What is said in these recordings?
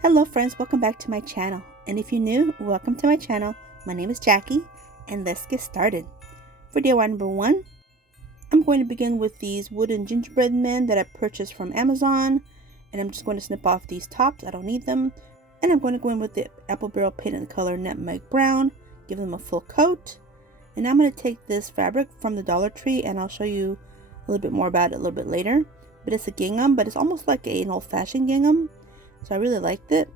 Hello friends, welcome back to my channel. And if you're new, welcome to my channel. My name is Jackie and let's get started. For DIY number 1, I'm going to begin with these wooden gingerbread men that I purchased from Amazon. And I'm just going to snip off these tops, I don't need them. And I'm going to go in with the apple barrel paint in the color Nutmeg Brown, give them a full coat. And now I'm going to take this fabric from the Dollar Tree and I'll show you a little bit more about it a little bit later. But it's a gingham, but it's almost like an old-fashioned gingham. So I really liked it.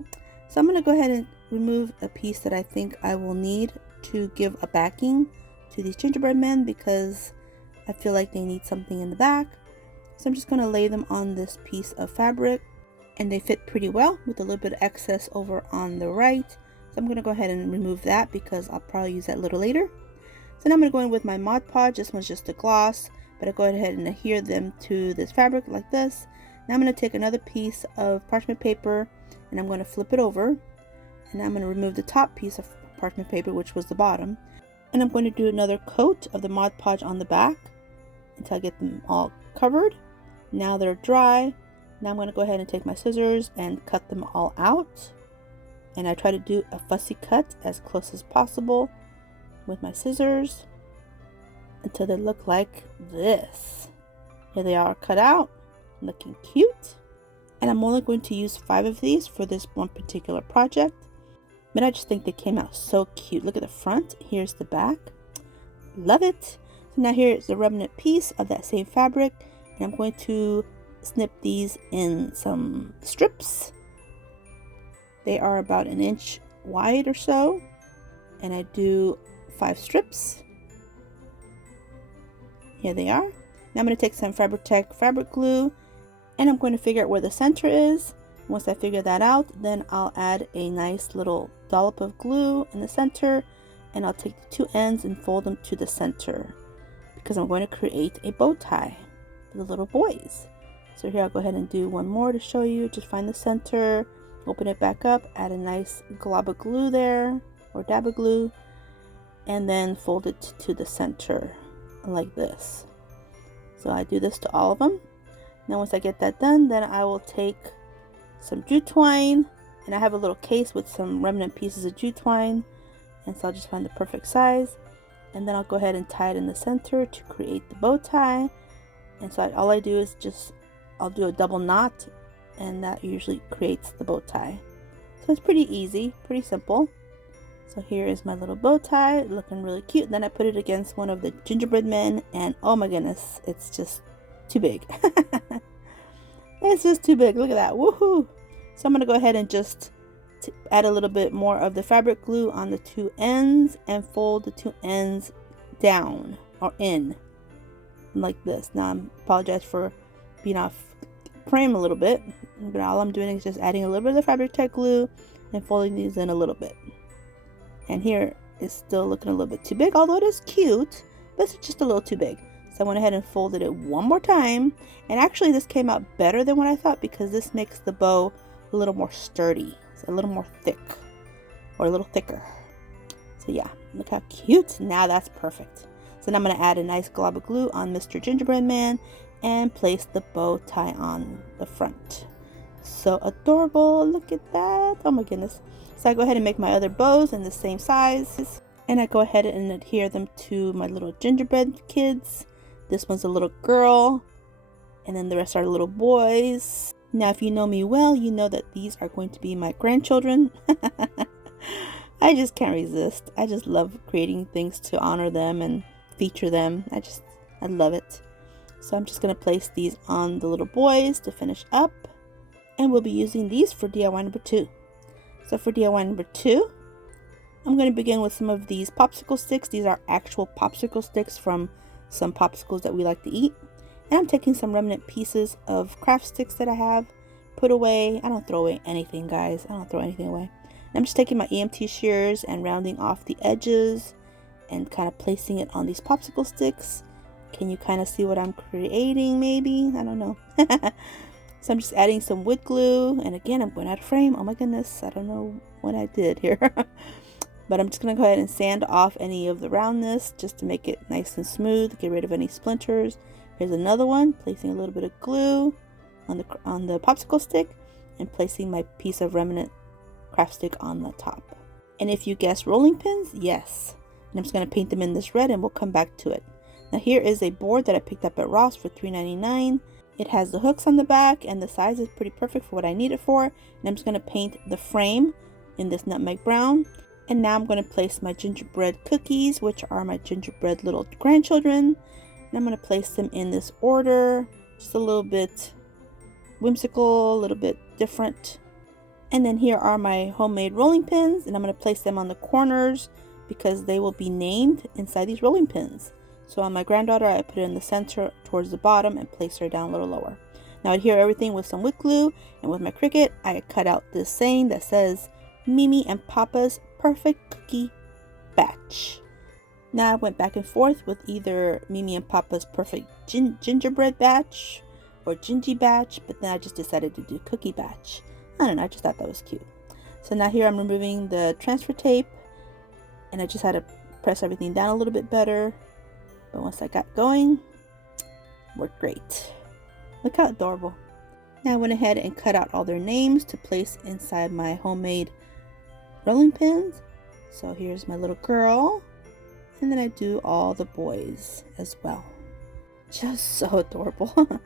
So I'm going to go ahead and remove a piece that I think I will need to give a backing to these gingerbread men because I feel like they need something in the back. So I'm just going to lay them on this piece of fabric and they fit pretty well with a little bit of excess over on the right. So I'm going to go ahead and remove that because I'll probably use that a little later. So now I'm going to go in with my Mod Podge. This one's just a gloss, but I go ahead and adhere them to this fabric like this. Now I'm going to take another piece of parchment paper and I'm going to flip it over. And I'm going to remove the top piece of parchment paper, which was the bottom. And I'm going to do another coat of the Mod Podge on the back until I get them all covered. Now they're dry. Now I'm going to go ahead and take my scissors and cut them all out. And I try to do a fussy cut as close as possible with my scissors until they look like this. Here they are cut out, looking cute. And I'm only going to use 5 of these for this one particular project. But I just think they came out so cute. Look at the front. Here's the back. Love it. So now here is the remnant piece of that same fabric. And I'm going to snip these in some strips. They are about 1 inch wide or so. And I do 5 strips. Here they are. Now I'm going to take some Fabri-Tac fabric glue and I'm going to figure out where the center is. Once I figure that out, then I'll add a nice little dollop of glue in the center and I'll take the 2 ends and fold them to the center because I'm going to create a bow tie for the little boys. So here I'll go ahead and do one more to show you. Just find the center, open it back up, add a nice glob of glue there or dab of glue and then fold it to the center like this. So I do this to all of them. Now once I get that done, then I will take some jute twine and I have a little case with some remnant pieces of jute twine, and so I'll just find the perfect size and then I'll go ahead and tie it in the center to create the bow tie. And so all I do is I'll do a double knot and that usually creates the bow tie. So it's pretty easy, pretty simple. So here is my little bow tie, looking really cute. Then I put it against one of the gingerbread men and oh my goodness, it's just too big. It's just too big. Look at that. Woohoo! So I'm going to go ahead and just add a little bit more of the fabric glue on the 2 ends and fold the 2 ends down or in like this. Now I apologize for being off frame a little bit, but all I'm doing is just adding a little bit of the Fabri-Tac glue and folding these in a little bit. And here it's still looking a little bit too big, although it is cute, but it's just a little too big. So I went ahead and folded it one more time. And actually this came out better than what I thought because this makes the bow a little more sturdy. It's a little more thick or a little thicker. So yeah, look how cute. Now that's perfect. So now I'm going to add a nice glob of glue on Mr. Gingerbread Man and place the bow tie on the front. So adorable. Look at that. Oh my goodness. So I go ahead and make my other bows in the same size. And I go ahead and adhere them to my little gingerbread kids. This one's a little girl. And then the rest are little boys. Now if you know me well, you know that these are going to be my grandchildren. I just can't resist. I just love creating things to honor them and feature them. I love it. So I'm just going to place these on the little boys to finish up. And we'll be using these for DIY number 2. So for DIY number 2, I'm going to begin with some of these popsicle sticks. These are actual popsicle sticks from some popsicles that we like to eat. And I'm taking some remnant pieces of craft sticks that I have put away. I don't throw away anything, guys. I don't throw anything away. And I'm just taking my EMT shears and rounding off the edges and kind of placing it on these popsicle sticks. Can you kind of see what I'm creating maybe? I don't know. So I'm just adding some wood glue, and again I'm going out of frame. Oh my goodness, I don't know what I did here. But I'm just going to go ahead and sand off any of the roundness just to make it nice and smooth, get rid of any splinters. Here's another one, placing a little bit of glue on the popsicle stick and placing my piece of remnant craft stick on the top. And if you guessed rolling pins, yes. And I'm just going to paint them in this red and we'll come back to it. Now here is a board that I picked up at Ross for $3.99. It has the hooks on the back and the size is pretty perfect for what I need it for. And I'm just going to paint the frame in this nutmeg brown. And now I'm going to place my gingerbread cookies, which are my gingerbread little grandchildren. And I'm going to place them in this order, just a little bit whimsical, a little bit different. And then here are my homemade rolling pins, and I'm going to place them on the corners because they will be named inside these rolling pins. So on my granddaughter, I put it in the center towards the bottom and place her down a little lower. Now I adhere everything with some wood glue, and with my Cricut, I cut out this saying that says, Mimi and Papa's perfect cookie batch. Now I went back and forth with either Mimi and Papa's perfect gingerbread batch or gingy batch, but then I just decided to do cookie batch. I don't know, I just thought that was cute. So now here I'm removing the transfer tape, and I just had to press everything down a little bit better. But once I got going, worked great. Look how adorable. Now I went ahead and cut out all their names to place inside my homemade rolling pins. So here's my little girl, and then I do all the boys as well. Just so adorable.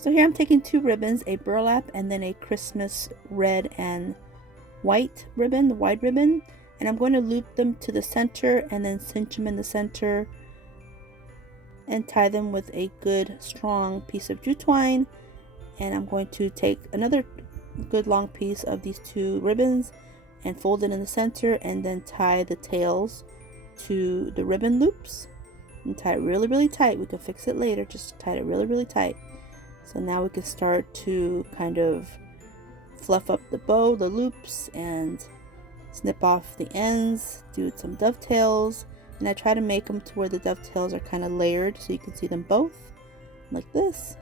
So here I'm taking two ribbons, a burlap and then a Christmas red and white ribbon, the wide ribbon, and I'm going to loop them to the center and then cinch them in the center and tie them with a good strong piece of jute twine. And I'm going to take another good long piece of these two ribbons and fold it in the center and then tie the tails to the ribbon loops and tie it really tight. We can fix it later, just tie it really tight. So now we can start to kind of fluff up the bow, the loops, and snip off the ends, do some dovetails. And I try to make them to where the dovetails are kind of layered so you can see them both like this.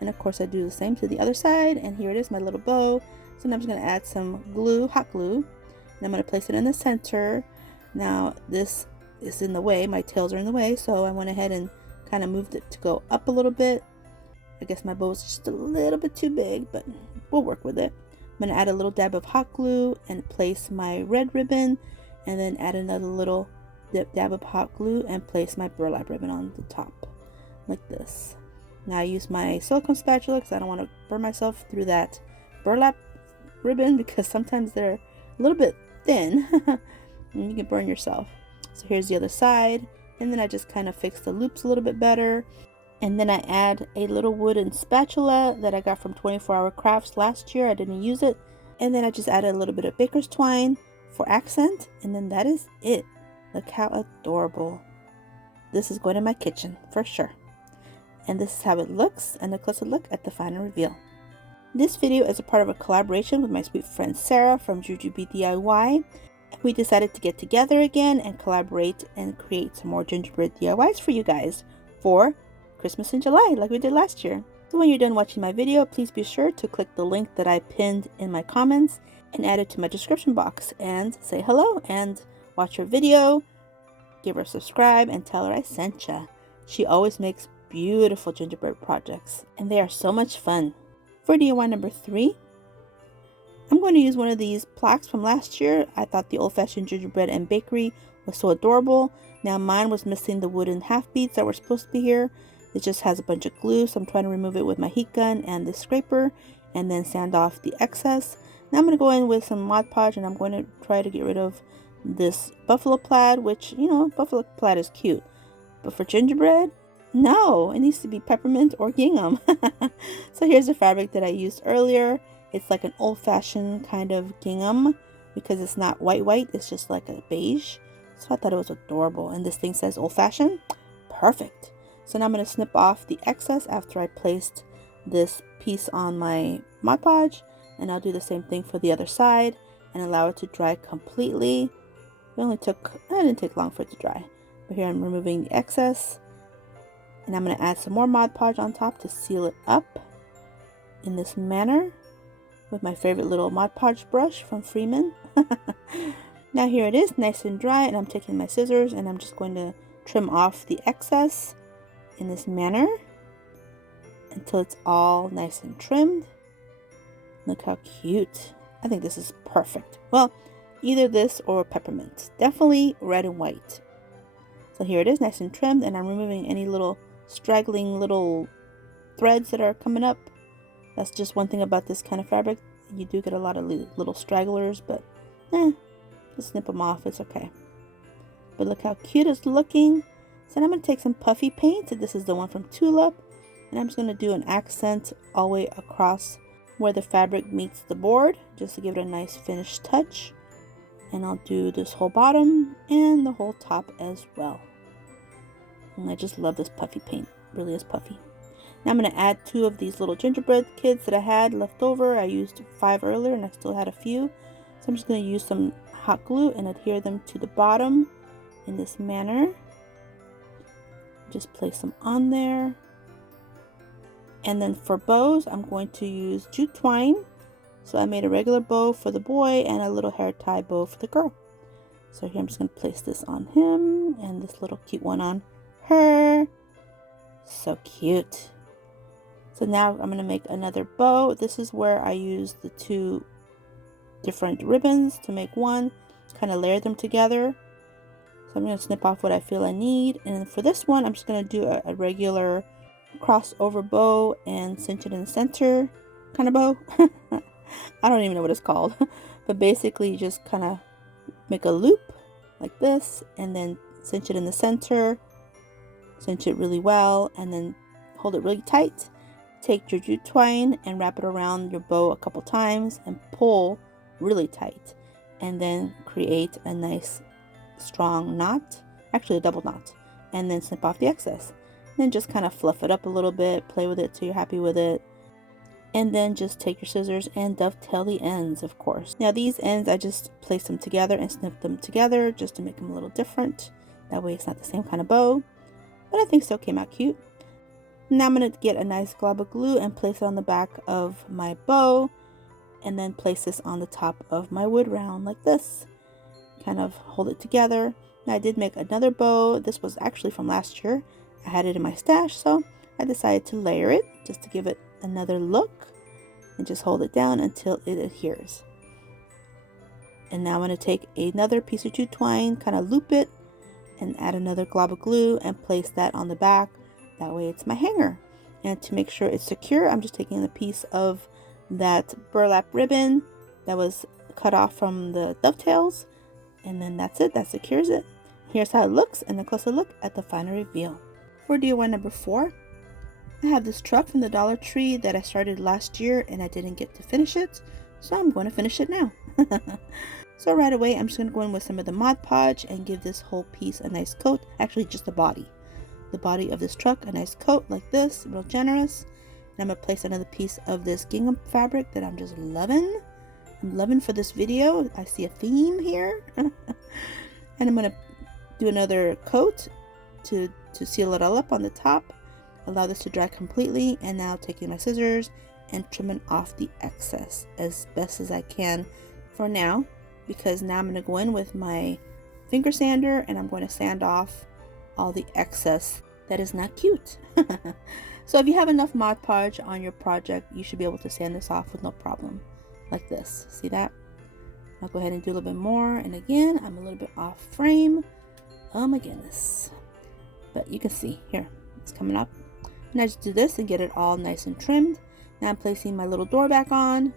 And of course I do the same to the other side, and here it is, my little bow. So now I'm just going to add some glue, hot glue, and I'm going to place it in the center. Now this is in the way, my tails are in the way, so I went ahead and kind of moved it to go up a little bit. I guess my bow is just a little bit too big, but we'll work with it. I'm going to add a little dab of hot glue and place my red ribbon, and then add another little dab of hot glue and place my burlap ribbon on the top like this. Now I use my silicone spatula because I don't want to burn myself through that burlap ribbon because sometimes they're a little bit thin and you can burn yourself. So here's the other side, and then I just kind of fix the loops a little bit better. And then I add a little wooden spatula that I got from 24 Hour Crafts last year. I didn't use it. And then I just added a little bit of baker's twine for accent. And then that is it. Look how adorable. This is going in my kitchen for sure. And this is how it looks, and a closer look at the final reveal. This video is a part of a collaboration with my sweet friend Sarah from Jujubee DIY. We decided to get together again and collaborate and create some more gingerbread DIYs for you guys for Christmas in July, like we did last year. So when you're done watching my video, please be sure to click the link that I pinned in my comments and add it to my description box and say hello and watch her video, give her a subscribe, and tell her I sent ya. She always makes beautiful gingerbread projects, and they are so much fun. For DIY number 3, I'm going to use one of these plaques from last year. I thought the old-fashioned gingerbread and bakery was so adorable. Now mine was missing the wooden half beads that were supposed to be here. It just has a bunch of glue, so I'm trying to remove it with my heat gun and the scraper and then sand off the excess. Now I'm going to go in with some Mod Podge, and I'm going to try to get rid of this buffalo plaid, which, you know, buffalo plaid is cute. But for gingerbread, no, it needs to be peppermint or gingham. So here's the fabric that I used earlier. It's like an old-fashioned kind of gingham because it's not white, it's just like a beige. So I thought it was adorable. And this thing says old-fashioned. Perfect. So now I'm going to snip off the excess after I placed this piece on my Mod Podge, and I'll do the same thing for the other side and allow it to dry completely. It didn't take long for it to dry. But here I'm removing the excess, and I'm going to add some more Mod Podge on top to seal it up in this manner with my favorite little Mod Podge brush from Freeman. Now here it is, nice and dry, and I'm taking my scissors and I'm just going to trim off the excess in this manner until it's all nice and trimmed. Look how cute. I think this is perfect. Well, either this or peppermint. Definitely red and white. So here it is, nice and trimmed, and I'm removing any little straggling little threads that are coming up. That's just one thing about this kind of fabric. You do get a lot of little stragglers, but just snip them off. It's okay. But look how cute it's looking. So now I'm going to take some puffy paint. This is the one from Tulip. And I'm just going to do an accent all the way across where the fabric meets the board, just to give it a nice finished touch. And I'll do this whole bottom and the whole top as well. And I just love this puffy paint. It really is puffy. Now I'm going to add 2 of these little gingerbread kids that I had left over. I used 5 earlier and I still had a few. So I'm just going to use some hot glue and adhere them to the bottom in this manner. Just place them on there. And then for bows, I'm going to use jute twine. So I made a regular bow for the boy and a little hair tie bow for the girl. So here I'm just going to place this on him and this little cute one on her. So cute. So now I'm going to make another bow. This is where I use the 2 different ribbons to make one, kind of layer them together. So I'm going to snip off what I feel I need. And for this one, I'm just going to do a regular crossover bow and cinch it in the center kind of bow. I don't even know what it's called. But basically you just kind of make a loop like this and then cinch it in the center. Cinch it really well and then hold it really tight. Take your jute twine and wrap it around your bow a couple times and pull really tight. And then create a nice strong knot, actually a double knot, and then snip off the excess. Then just kind of fluff it up a little bit, play with it till you're happy with it. And then just take your scissors and dovetail the ends, of course. Now these ends, I just place them together and snip them together just to make them a little different. That way it's not the same kind of bow, but I think still came out cute. Now I'm going to get a nice glob of glue and place it on the back of my bow. And then place this on the top of my wood round like this. Kind of hold it together. Now I did make another bow. This was actually from last year. I had it in my stash, so I decided to layer it just to give it another look. And just hold it down until it adheres. And now I'm going to take another piece of jute twine, kind of loop it, and add another glob of glue and place that on the back. That way it's my hanger. And to make sure it's secure, I'm just taking a piece of that burlap ribbon that was cut off from the dovetails, and then that's it. That secures it. Here's how it looks and a closer look at the final reveal. For DIY number 4, I have this truck from the Dollar Tree that I started last year and I didn't get to finish it, so I'm going to finish it now. So right away I'm just going to go in with some of the Mod Podge and give this whole piece a nice coat. Actually just the body of this truck, a nice coat like this, real generous. And I'm going to place another piece of this gingham fabric that I'm just loving. I'm loving for this video. I see a theme here. And I'm going to do another coat to seal it all up on the top. Allow this to dry completely. And now taking my scissors and trimming off the excess as best as I can for now. Because now I'm going to go in with my finger sander and I'm going to sand off all the excess that is not cute. So if you have enough Mod Podge on your project, you should be able to sand this off with no problem. Like this. See that? I'll go ahead and do a little bit more. And again, I'm a little bit off frame. Oh my goodness. But you can see here, it's coming up. And I just do this and get it all nice and trimmed. Now I'm placing my little door back on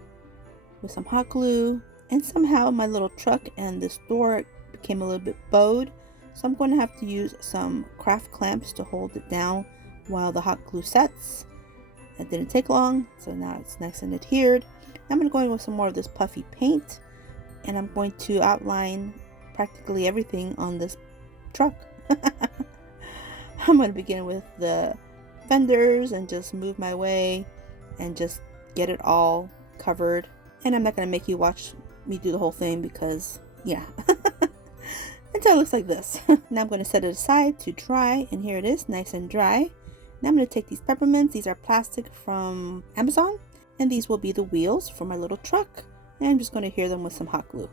with some hot glue. And somehow my little truck and this door became a little bit bowed. So I'm going to have to use some craft clamps to hold it down while the hot glue sets. It didn't take long, so now it's nice and adhered. Now I'm going to go in with some more of this puffy paint, and I'm going to outline practically everything on this truck. I'm going to begin with the fenders and just move my way and just get it all covered. And I'm not going to make you watch me do the whole thing because, yeah. Until it looks like this. Now I'm going to set it aside to dry, and here it is, nice and dry. Now I'm going to take these peppermints. These are plastic from Amazon, and these will be the wheels for my little truck. And I'm just going to adhere them with some hot glue.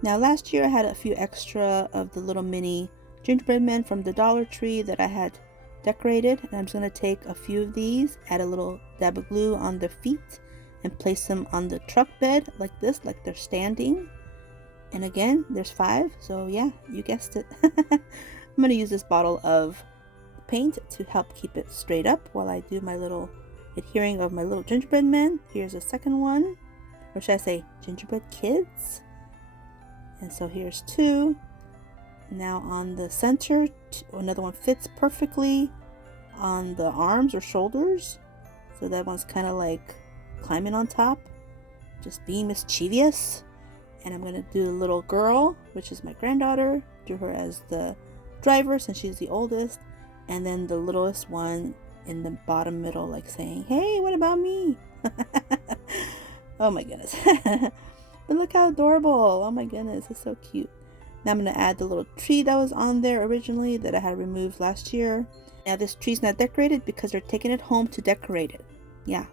Now last year I had a few extra of the little mini gingerbread men from the Dollar Tree that I had decorated, and I'm just going to take a few of these, add a little dab of glue on their feet, and place them on the truck bed like this, like they're standing. And again, there's 5, so yeah, you guessed it. I'm going to use this bottle of paint to help keep it straight up while I do my little adhering of my little gingerbread men. Here's a second one, or should I say gingerbread kids. And so here's 2. Now on the center, another one fits perfectly on the arms or shoulders, so that one's kind of like climbing on top, just being mischievous. And I'm going to do the little girl, which is my granddaughter, do her as the driver since she's the oldest, and then the littlest one in the bottom middle, like saying, hey, what about me? Oh my goodness. But look how adorable. Oh my goodness, it's so cute. Now I'm going to add the little tree that was on there originally that I had removed last year. Now this tree's not decorated because they're taking it home to decorate it. Yeah.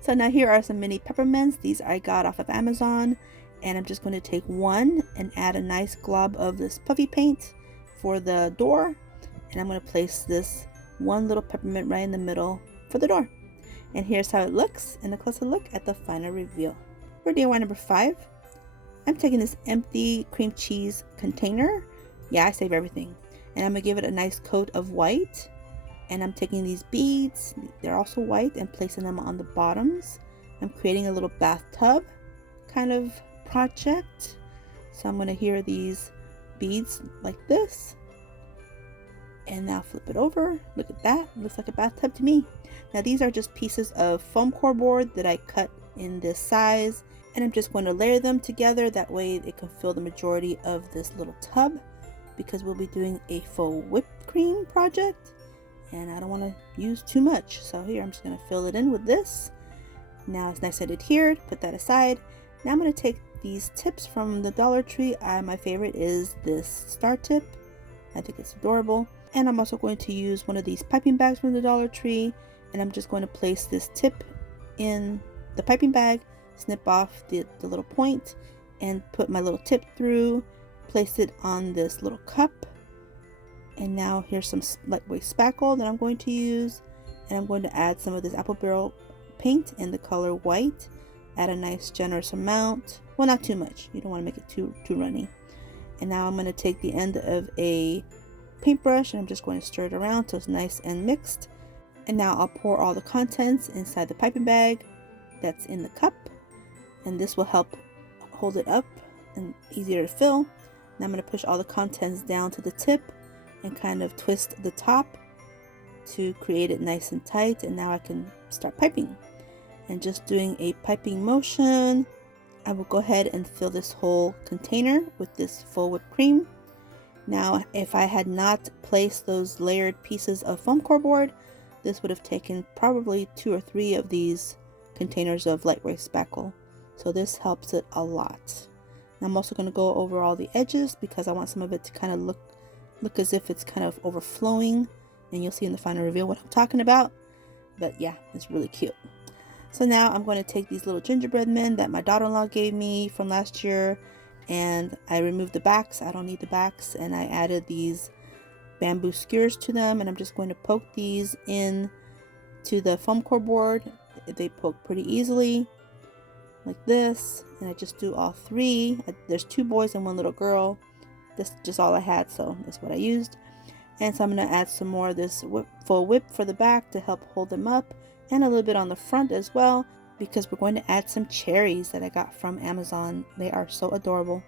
So now here are some mini peppermints. These I got off of Amazon. And I'm just going to take one and add a nice glob of this puffy paint for the door. And I'm going to place this one little peppermint right in the middle for the door. And here's how it looks in a closer look at the final reveal. For DIY number 5, I'm taking this empty cream cheese container. Yeah, I save everything. And I'm going to give it a nice coat of white. And I'm taking these beads, they're also white, and placing them on the bottoms. I'm creating a little bathtub kind of project. So I'm going to adhere these beads like this. And now flip it over. Look at that. Looks like a bathtub to me. Now these are just pieces of foam core board that I cut in this size. And I'm just going to layer them together. That way it can fill the majority of this little tub. Because we'll be doing a faux whipped cream project. And I don't want to use too much. So here I'm just going to fill it in with this. Now it's nice and adhered. Put that aside. Now I'm going to take these tips from the Dollar Tree. My favorite is this star tip. I think it's adorable. And I'm also going to use one of these piping bags from the Dollar Tree. And I'm just going to place this tip in the piping bag, snip off the little point, and put my little tip through, place it on this little cup. And now here's some lightweight spackle that I'm going to use. And I'm going to add some of this apple barrel paint in the color white. Add a nice generous amount. Well, not too much. You don't want to make it too runny. And now I'm going to take the end of a paintbrush and I'm just going to stir it around so it's nice and mixed. And now I'll pour all the contents inside the piping bag that's in the cup. And this will help hold it up and easier to fill. Now I'm going to push all the contents down to the tip and kind of twist the top to create it nice and tight. And now I can start piping. And just doing a piping motion, I will go ahead and fill this whole container with this full whipped cream. Now, if I had not placed those layered pieces of foam core board, this would have taken probably 2 or 3 of these containers of lightweight spackle. So this helps it a lot. And I'm also going to go over all the edges because I want some of it to kind of look as if it's kind of overflowing. And you'll see in the final reveal what I'm talking about. But yeah, it's really cute. So now I'm going to take these little gingerbread men that my daughter-in-law gave me from last year, and I removed the backs. I don't need the backs, and I added these bamboo skewers to them, and I'm just going to poke these in to the foam core board. They poke pretty easily like this, and I just do all 3. There's 2 boys and 1 little girl. That's just all I had, so that's what I used. And so I'm going to add some more of this faux whip for the back to help hold them up, and a little bit on the front as well, because we're going to add some cherries that I got from Amazon. They are so adorable.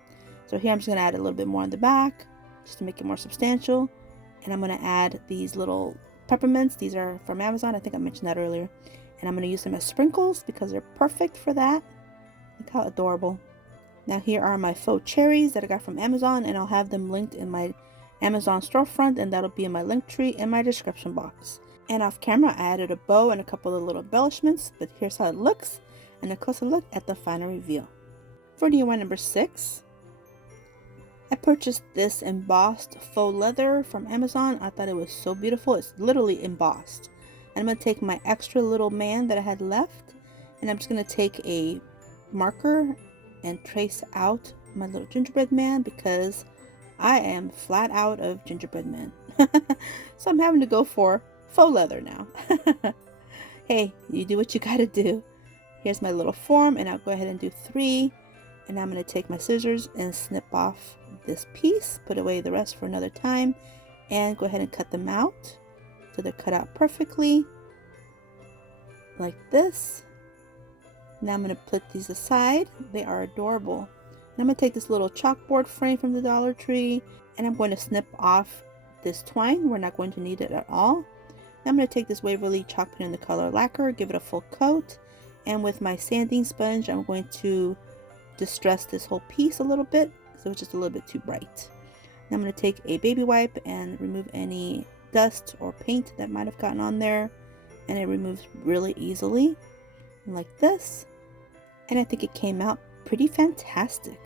So here I'm just going to add a little bit more on the back just to make it more substantial. And I'm going to add these little peppermints. These are from Amazon. I think I mentioned that earlier. And I'm going to use them as sprinkles because they're perfect for that. Look how adorable. Now here are my faux cherries that I got from Amazon, and I'll have them linked in my Amazon storefront, and that'll be in my link tree in my description box. And off camera I added a bow and a couple of little embellishments, but here's how it looks and a closer look at the final reveal. For DIY number 6, I purchased this embossed faux leather from Amazon. I thought it was so beautiful. It's literally embossed. And I'm going to take my extra little man that I had left, and I'm just going to take a marker and trace out my little gingerbread man because I am flat out of gingerbread man. So I'm having to go for faux leather now. Hey, you do what you gotta do. Here's my little form, and I'll go ahead and do 3. And I'm going to take my scissors and snip off this piece, put away the rest for another time, and go ahead and cut them out so they're cut out perfectly like this. Now I'm going to put these aside. They are adorable. And I'm going to take this little chalkboard frame from the Dollar Tree, and I'm going to snip off this twine. We're not going to need it at all. Now I'm going to take this Waverly chalk pen in the color lacquer, give it a full coat, and with my sanding sponge I'm going to distress this whole piece a little bit so it's just a little bit too bright. Now I'm going to take a baby wipe and remove any dust or paint that might have gotten on there, and it removes really easily like this, and I think it came out pretty fantastic.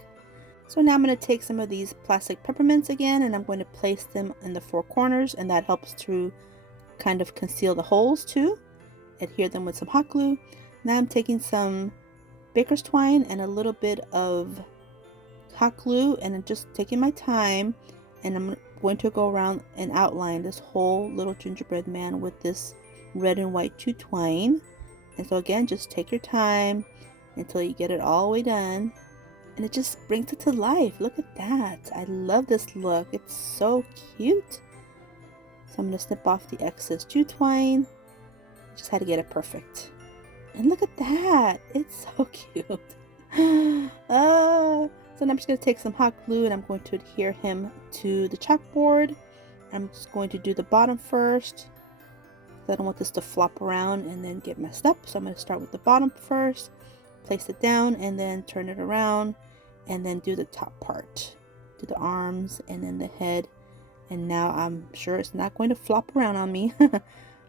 So now I'm going to take some of these plastic peppermints again, and I'm going to place them in the 4 corners, and that helps to kind of conceal the holes too. Adhere them with some hot glue. Now I'm taking some baker's twine and a little bit of hot glue, and I'm just taking my time, and I'm going to go around and outline this whole little gingerbread man with this red and white jute twine. And so again, just take your time until you get it all the way done, and it just brings it to life. Look at that. I love this look. It's so cute. So I'm going to snip off the excess jute twine. Just had to get it perfect. And look at that. It's so cute. So now I'm just going to take some hot glue, and I'm going to adhere him to the chalkboard. I'm just going to do the bottom first. I don't want this to flop around and then get messed up. So I'm going to start with the bottom first, place it down, and then turn it around, and then do the top part. Do the arms and then the head. And now I'm sure it's not going to flop around on me. But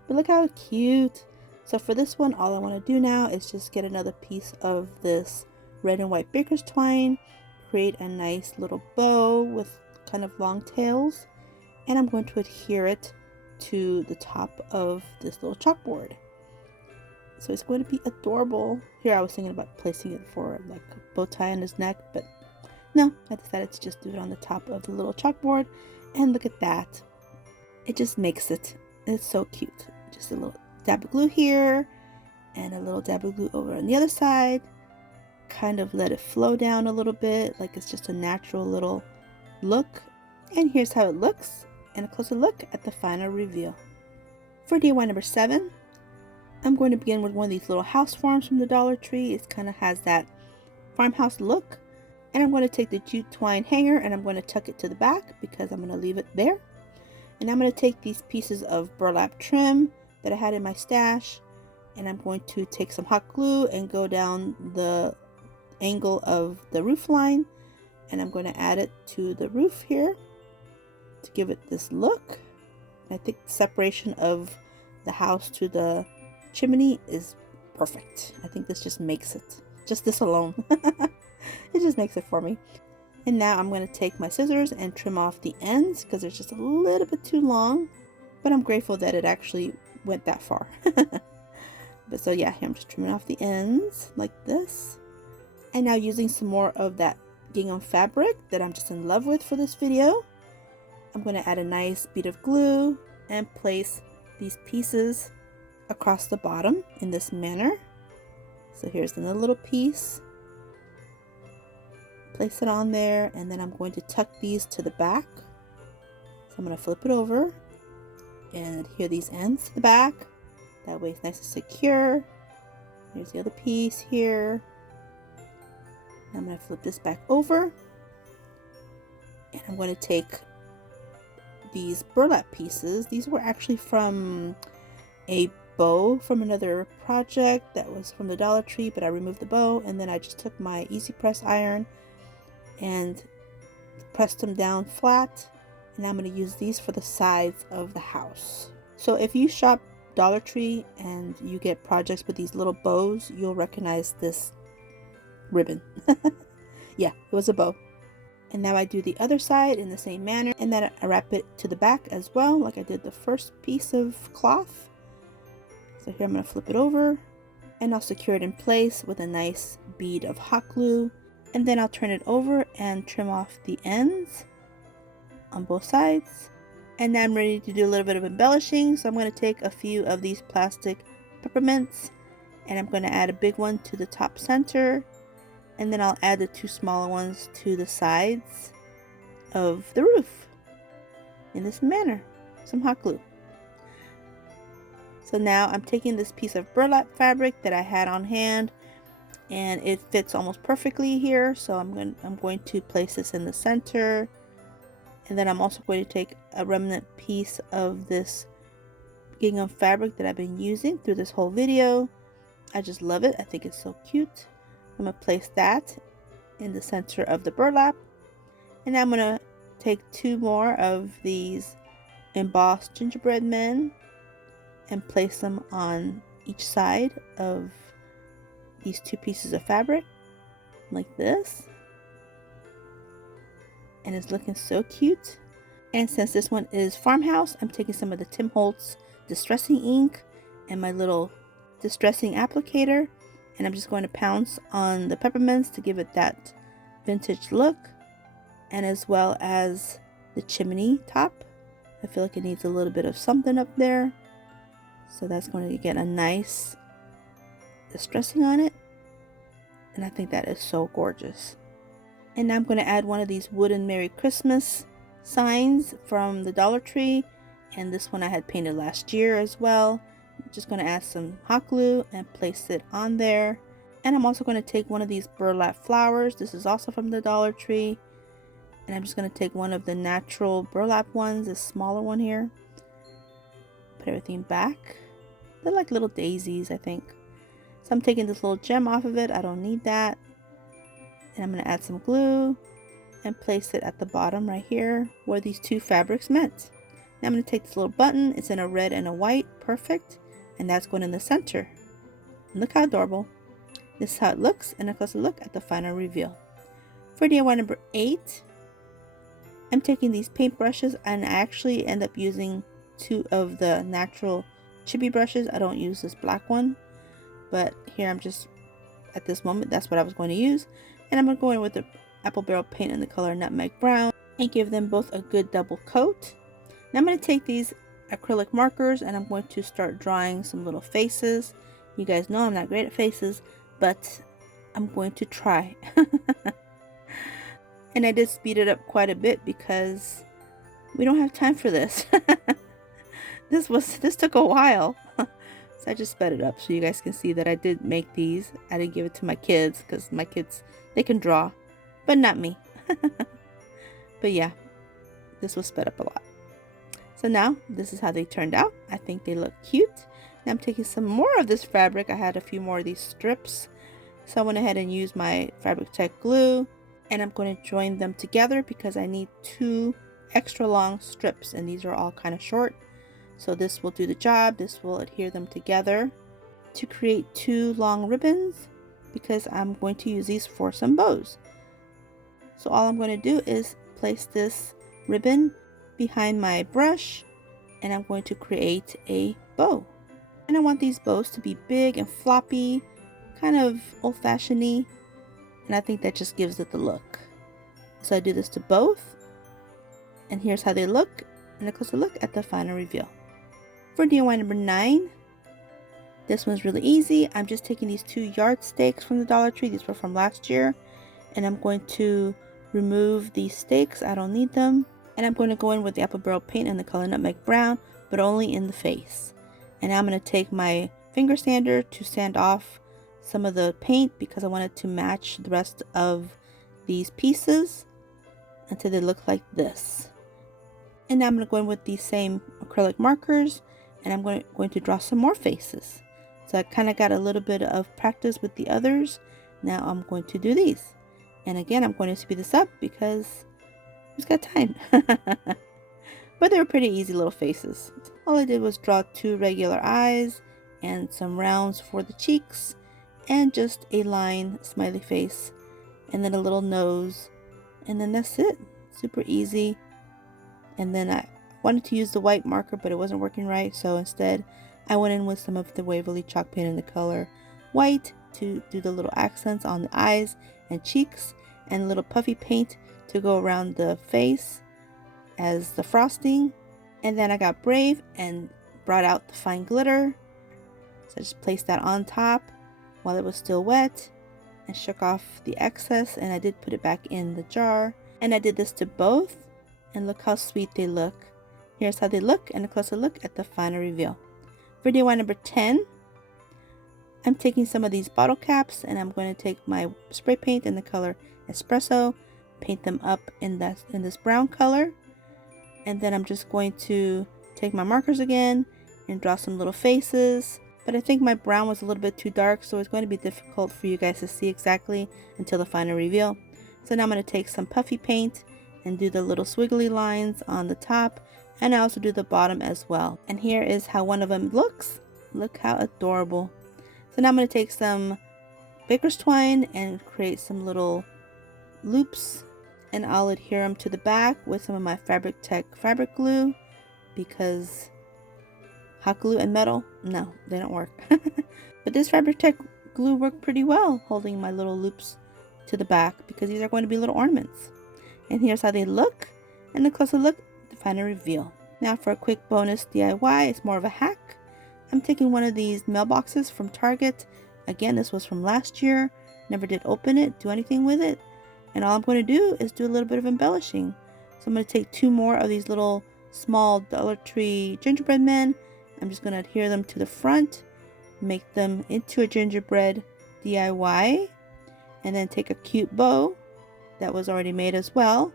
look how cute. So for this one, all I want to do now is just get another piece of this red and white baker's twine, create a nice little bow with kind of long tails, and I'm going to adhere it to the top of this little chalkboard. So it's going to be adorable. Here I was thinking about placing it for like a bow tie on his neck, but no, I decided to just do it on the top of the little chalkboard. And look at that. It just makes it. It's so cute. Just a little dab of glue here and a little dab of glue over on the other side. Kind of let it flow down a little bit, like it's just a natural little look. And here's how it looks, and a closer look at the final reveal. For DIY number 7, I'm going to begin with one of these little house forms from the Dollar Tree. It kind of has that farmhouse look. And I'm going to take the jute twine hanger, and I'm going to tuck it to the back because I'm going to leave it there. And I'm going to take these pieces of burlap trim that I had in my stash, and I'm going to take some hot glue and go down the angle of the roof line, and I'm going to add it to the roof here to give it this look. And I think the separation of the house to the chimney is perfect. I think this just makes it. Just this alone. It just makes it for me. And now I'm going to take my scissors and trim off the ends because they're just a little bit too long. But I'm grateful that it actually went that far. But so yeah, here I'm just trimming off the ends like this. And now using some more of that gingham fabric that I'm just in love with for this video, I'm going to add a nice bead of glue and place these pieces across the bottom in this manner. So here's another little piece. Place it on there, and then I'm going to tuck these to the back. So I'm going to flip it over and adhere these ends to the back. That way it's nice and secure. Here's the other piece here. I'm going to flip this back over, and I'm going to take these burlap pieces. These were actually from a bow from another project that was from the Dollar Tree, but I removed the bow, and then I just took my easy press iron and pressed them down flat, and I'm going to use these for the sides of the house. So if you shop Dollar Tree and you get projects with these little bows, you'll recognize this ribbon. Yeah, it was a bow. And now I do the other side in the same manner, and then I wrap it to the back as well, like I did the first piece of cloth. So here I'm going to flip it over, and I'll secure it in place with a nice bead of hot glue, and then I'll turn it over and trim off the ends on both sides. And now I'm ready to do a little bit of embellishing, so I'm going to take a few of these plastic peppermints, And I'm going to add a big one to the top center, and then I'll add the 2 smaller ones to the sides of the roof in this manner. Some hot glue. So now I'm taking this piece of burlap fabric that I had on hand, and it fits almost perfectly here, so I'm going to place this in the center. And then I'm also going to take a remnant piece of this gingham fabric that I've been using through this whole video. I just love it. I think it's so cute. I'm going to place that in the center of the burlap. And now I'm going to take 2 more of these embossed gingerbread men and place them on each side of these 2 pieces of fabric like this. And it's looking so cute. And since this one is farmhouse, I'm taking some of the Tim Holtz distressing ink and my little distressing applicator, and I'm just going to pounce on the peppermints to give it that vintage look, and as well as the chimney top. I feel like it needs a little bit of something up there, so that's going to get a nice distressing on it, and I think that is so gorgeous. And now I'm going to add one of these wooden Merry Christmas signs from the Dollar Tree, and this one I had painted last year as well. I'm just going to add some hot glue and place it on there. And I'm also going to take one of these burlap flowers. This is also from the Dollar Tree, and I'm just going to take one of the natural burlap ones, this smaller one here, put everything back. They're like little daisies, I think. So I'm taking this little gem off of it. I don't need that. And I'm going to add some glue and place it at the bottom right here where these 2 fabrics met. Now I'm going to take this little button. It's in a red and a white. Perfect. And that's going in the center. And look how adorable. This is how it looks, and a closer look at the final reveal. For DIY number 8, I'm taking these paint brushes, and I actually end up using 2 of the natural chibi brushes. I don't use this black one, but here I'm just, at this moment, that's what I was going to use. And I'm going to go in with the apple barrel paint in the color Nutmeg Brown and give them both a good double coat. Now I'm going to take these acrylic markers and I'm going to start drawing some little faces. You guys know I'm not great at faces, but I'm going to try. And I did speed it up quite a bit because we don't have time for this. This took a while. So I just sped it up so you guys can see that I did make these. I didn't give it to my kids because my kids, they can draw, but not me. But yeah, this was sped up a lot. So now this is how they turned out. I think they look cute. Now I'm taking some more of this fabric. I had a few more of these strips, so I went ahead and used my Fabric Tech glue, and I'm going to join them together because I need 2 extra long strips, and these are all kind of short. So this will do the job. This will adhere them together to create 2 long ribbons because I'm going to use these for some bows. So all I'm going to do is place this ribbon behind my brush, and I'm going to create a bow. And I want these bows to be big and floppy, kind of old-fashioned-y, and I think that just gives it the look. So I do this to both, and here's how they look, and a closer look at the final reveal. For DIY number 9, this one's really easy. I'm just taking these 2 yardsticks from the Dollar Tree. These were from last year, and I'm going to remove these stakes. I don't need them. And I'm going to go in with the apple barrel paint in the color Nutmeg Brown, but only in the face. And now I'm going to take my finger sander to sand off some of the paint because I want it to match the rest of these pieces until they look like this. And now I'm going to go in with these same acrylic markers, and I'm going to draw some more faces. So I kind of got a little bit of practice with the others. Now I'm going to do these. And again, I'm going to speed this up because who's got time? But they were pretty easy little faces. All I did was draw 2 regular eyes and some rounds for the cheeks and just a line smiley face and then a little nose, and then that's it. Super easy. And then I wanted to use the white marker, but it wasn't working right, so instead I went in with some of the Waverly chalk paint in the color white to do the little accents on the eyes and cheeks, and a little puffy paint to go around the face as the frosting. And then I got brave and brought out the fine glitter, so I just placed that on top, while it was still wet and shook off the excess, and I did put it back in the jar. And I did this to both, and look how sweet they look. Here's how they look and a closer look at the final reveal. For DIY number 10, I'm taking some of these bottle caps and I'm going to take my spray paint in the color Espresso, paint them up in this brown color, and then I'm just going to take my markers again and draw some little faces. But I think my brown was a little bit too dark, so it's going to be difficult for you guys to see exactly until the final reveal. So now I'm going to take some puffy paint and do the little swiggly lines on the top, and I also do the bottom as well. And here is how one of them looks. Look how adorable. So now I'm going to take some baker's twine and create some little loops, and I'll adhere them to the back with some of my Fabric Tech fabric glue, because hot glue and metal, no, they don't work. But this Fabric Tech glue worked pretty well, holding my little loops to the back, because these are going to be little ornaments. And here's how they look, and a closer look at the final reveal. Now for a quick bonus DIY, it's more of a hack. I'm taking one of these mailboxes from Target. Again, this was from last year. Never did open it, do anything with it. And all I'm going to do is do a little bit of embellishing. So I'm going to take 2 more of these little small Dollar Tree gingerbread men. I'm just going to adhere them to the front, make them into a gingerbread DIY, and then take a cute bow that was already made as well,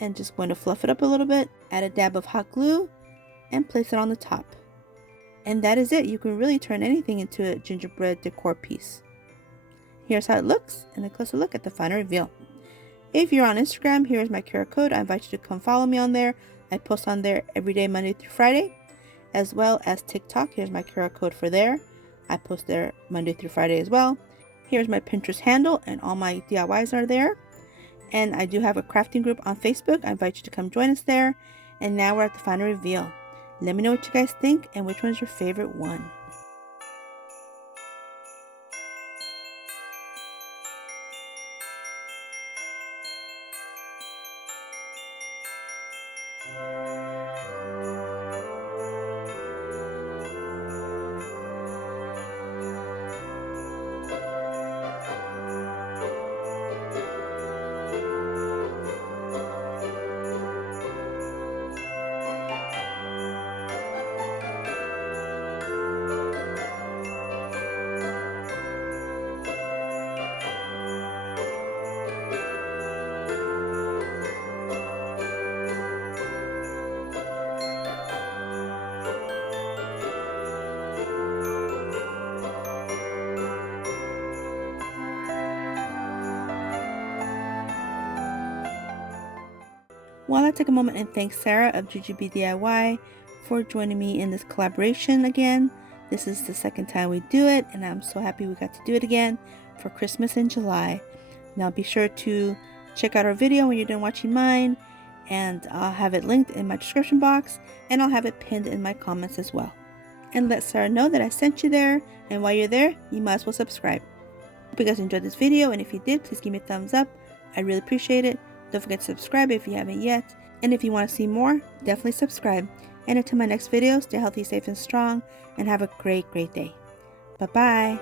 and just going to fluff it up a little bit, add a dab of hot glue, and place it on the top. And that is it. You can really turn anything into a gingerbread decor piece. Here's how it looks, and a closer look at the final reveal. If you're on Instagram, here's my QR code. I invite you to come follow me on there. I post on there every day, Monday through Friday, as well as TikTok. Here's my QR code for there. I post there Monday through Friday as well. Here's my Pinterest handle, and all my DIYs are there. And I do have a crafting group on Facebook. I invite you to come join us there. And now we're at the final reveal. Let me know what you guys think and which one's your favorite one. Well, I take a moment and thank Sarah of Jujubee DIY for joining me in this collaboration again. This is the second time we do it, and I'm so happy we got to do it again for Christmas in July. Now be sure to check out our video when you're done watching mine, and I'll have it linked in my description box, and I'll have it pinned in my comments as well. And let Sarah know that I sent you there, and while you're there, you might as well subscribe. Hope you guys enjoyed this video, and if you did, please give me a thumbs up. I really appreciate it. Don't forget to subscribe if you haven't yet. And if you want to see more, definitely subscribe. And until my next video, stay healthy, safe, and strong, and have a great, great day. Bye-bye.